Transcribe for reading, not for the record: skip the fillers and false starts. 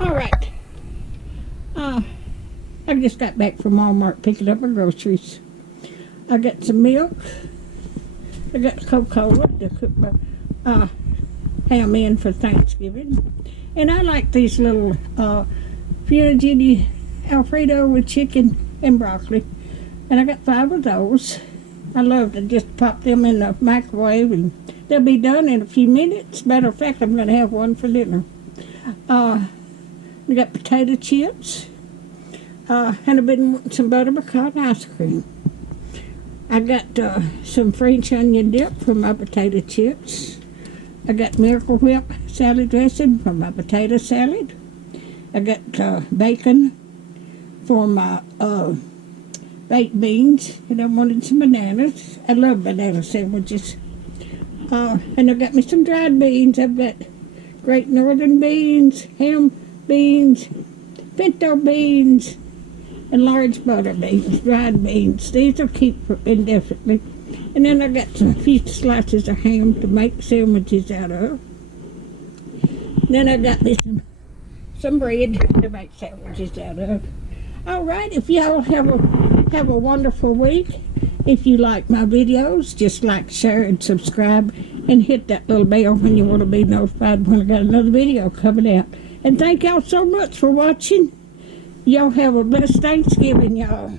All right. I just got back from Walmart picking up my groceries. I got some milk. I got Coca-Cola to cook my ham in for Thanksgiving. And I like these little fettuccine Alfredo with chicken and broccoli. And I got 5 of those. I love to just pop them in the microwave and they'll be done in a few minutes. Matter of fact, I'm going to have one for dinner. We got potato chips. And I've been wanting some butter pecan ice cream. I got some French onion dip for my potato chips. I got Miracle Whip salad dressing for my potato salad. I got bacon for my baked beans, and I wanted some bananas. I love banana sandwiches. And I got me some dried beans. I've got Great Northern beans, ham beans, pinto beans, and large butter beans, dried beans. These will keep for indefinitely. And then I got some few slices of ham to make sandwiches out of. Then I got me some bread to make sandwiches out of. All right, if y'all have a wonderful week. If you like my videos, just like, share, and subscribe, and hit that little bell when you want to be notified when I got another video coming out. And thank y'all so much for watching. Y'all have a blessed Thanksgiving, y'all.